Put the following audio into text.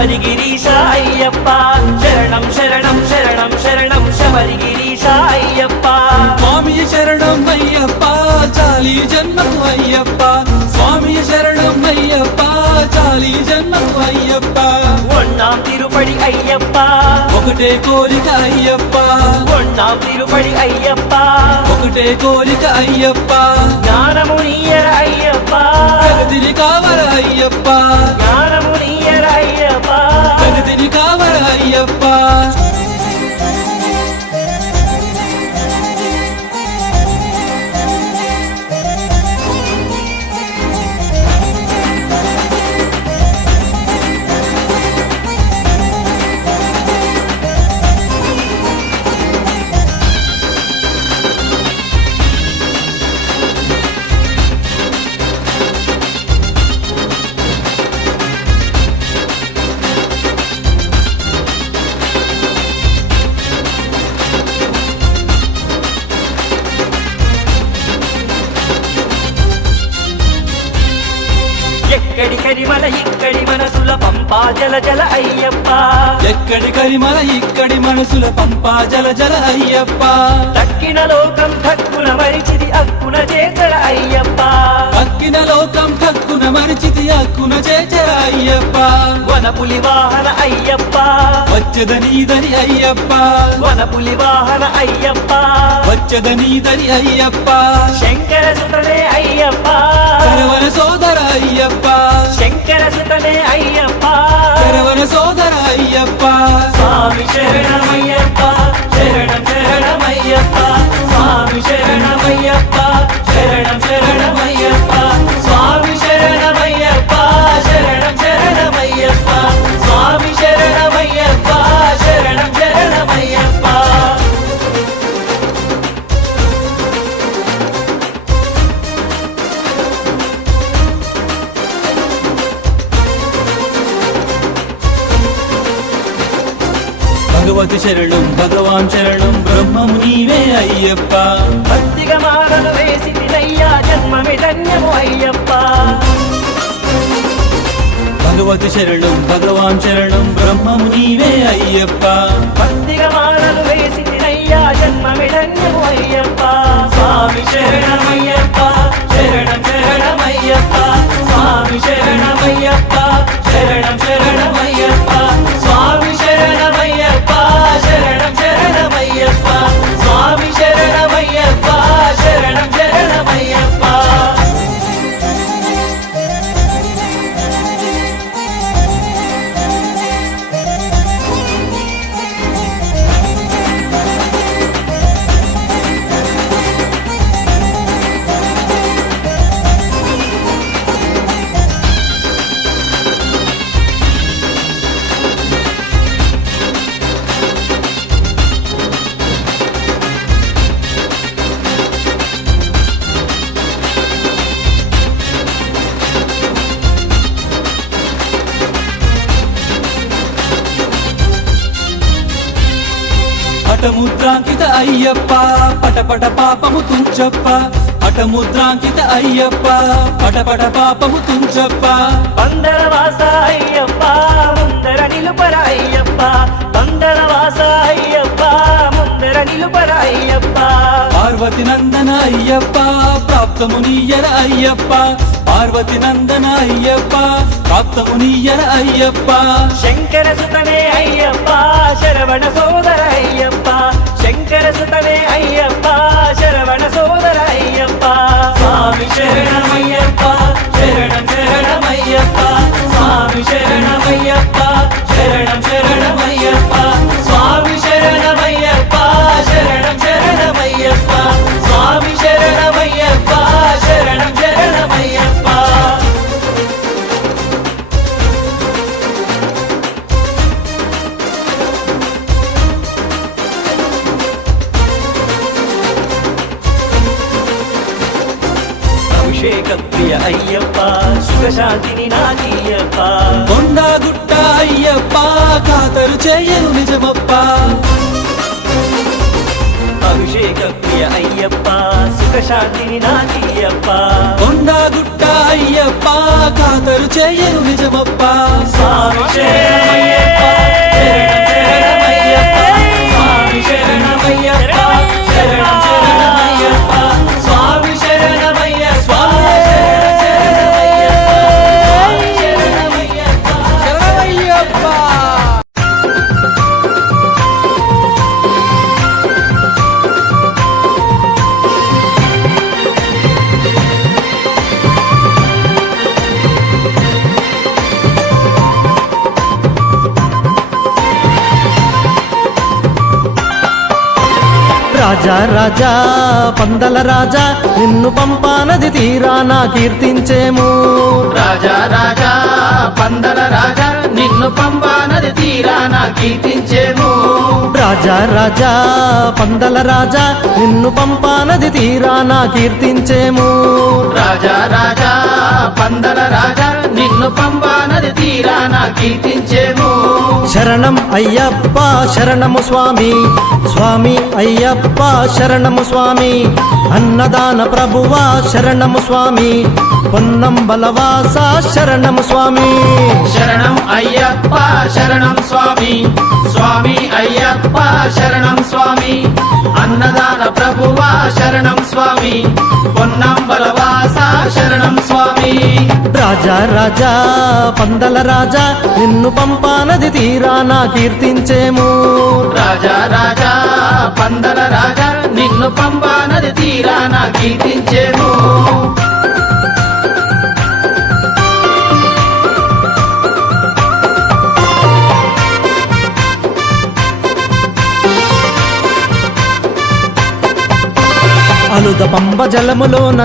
శబరిగిరీశ అయ్యప్ప శరణం శరణం శరణం శరణం శబరిగిరీశ అయ్యప్ప స్వామి శరణం అయ్యప్ప చాలి జన్మకు అయ్యప్ప స్వామి శరణం అయ్యప్ప చాలి జన్మకు అయ్యప్ప ఒన్నాం తిరుపడి అయ్యప్ప ఒకటే కోరిక అయ్యప్ప ఒన్నాం తిరుపడి అయ్యప్ప ఒకటే కోరిక అయ్యప్ప జ్ఞానము నీయర అయ్యప్ప జగతిని కావర అయ్యప్ప జ్ఞానము నీయర అయ్యప్ప జగతిని కావర అయ్యప్ప ఎక్కడి కరిమల ఇక్కడి మనసుల పంపా జల జల అయ్యప్ప ఎక్కడి కరిమల ఇక్కడి మనసుల పంపా జల జల అయ్యప్ప దక్కిన లోకం ఠక్కున మరిచిది అక్కున చేతర అయ్యప్ప అక్కిన లోకం ఠక్కున మరిచితి అక్కున చేచర అయ్యప్ప వనపులి వాహన అయ్యప్ప వచ్చదనీదని అయ్యప్ప వనపులి వాహన అయ్యప్ప వచ్చదనీదని అయ్యప్ప శంకర సుతనే అయ్యప్ప శరవణ సోదర అయ్యప్ప శంకర సుతనే అయ్యప్ప శరవణ సోదర అయ్యప్ప స్వామి శరణమయ్యప్ప శరణం శరణమయ్యప్ప స్వామి శరణమయ్యప్ప శరణం శరణమయ్యప్ప స్వామి శరణమయ్యప్ప శరణం శరణమయ్యప్ప స్వామి శరణమయ్యప్ప శరణం శరణమయ్యప్ప భగవతి శరణం భగవాన్ శరణం బ్రహ్మము నీవే అయ్యప్ప భక్తిగా మానలు వేసి తినయ్యా జన్మమి ధన్యము అయ్యప్ప భగవతి శరణం భగవాన్ శరణం బ్రహ్మము నీవే అయ్యప్ప భక్తిగా మానలు వేసి తినయ్యా జన్మమి ధన్యము అయ్యప్ప స్వామి శరణమయ్యప్ప శరణం శరణమయ్యప్ప స్వామి శరణమయ్యప్ప శరణం శరణమయ్యప్ప స్వామి శరణమయ్యప్ప శరణం శరణమయ్యప్ప స్వామి శరణమయ్యప్ప శరణం శరణమయ్యప్ప హఠముద్రాంకిత అయ్యప్ప పటపట పాపము తుంచప్ప హఠముద్రాంకిత అయ్యప్ప పటపట పాపము తుంచప్ప పందర వాస అయ్యప్ప ముందర నిలుపర అయ్యప్ప పందర వాస అయ్యప్ప ముందర నిలుపర అయ్యప్ప పార్వతి నందన అయ్యప్ప ప్రాప్తము నీయర అయ్యప్ప పార్వతి నందన అయ్యప్ప ప్రాప్తము నీయర అయ్యప్ప శంకర సుతనే అయ్యప్ప శరవణ సోదర అయ్యప్ప శంకర సుతనే అయ్యప్ప శరవణ సోదర అయ్యప్ప స్వామి శరణమయ్యప్ప శరణం శరణమయ్యప్ప స్వామి శరణమయ్యప్ప శరణం శరణమయ్యప్ప స్వామి శరణమయ్యప్ప శరణం శరణమయ్యప్ప స్వామి శరణమయ్యప్ప శరణం శరణమయ్యప్ప అభిషేక ప్రియ అయ్యప్ప సుఖశాంతిని నాకీయప్ప కొండ గుట్ట అయ్యప్ప ఖాతరు చేయను నిజమప్ప అభిషేక ప్రియ అయ్యప్ప సుఖశాంతిని నాకీయప్ప కొండ గుట్ట అయ్యప్ప ఖాతరు చేయను నిజమప్ప స్వామి శరణమయ్యప్ప రాజా రాజా పందల రాజా నిన్ను పంపా నది తీరాన కీర్తించేము రాజా రాజా పందల రాజా నిన్ను పంపా నది తీరాన కీర్తించేము రాజా రాజా పందల రాజా నిన్ను పంపా నది తీరాన కీర్తించేము రాజా రాజా పందల రాజా నిన్ను పంపా నది తీరాన కీర్తించేము శరణం అయ్యప్ప శరణము స్వామి స్వామి అయ్యప్ప శరణము స్వామి అన్నదాన ప్రభువా శరణము స్వామి పొన్నం బలవాస శరణము స్వామి శరణం అయ్యప్ప శరణం స్వామి స్వామి అయ్యప్ప శరణం స్వామి అన్నదాన ప్రభువా శరణం స్వామి పొన్నం బలవాస శరణం స్వామి రాజా రాజా పందల రాజా నిన్ను పంపా నది తీరాన కీర్తించేము రాజా రాజా పందల రాజా నిన్ను పంపా నది తీరాన కీర్తించేము అలుద పంబ జలములోన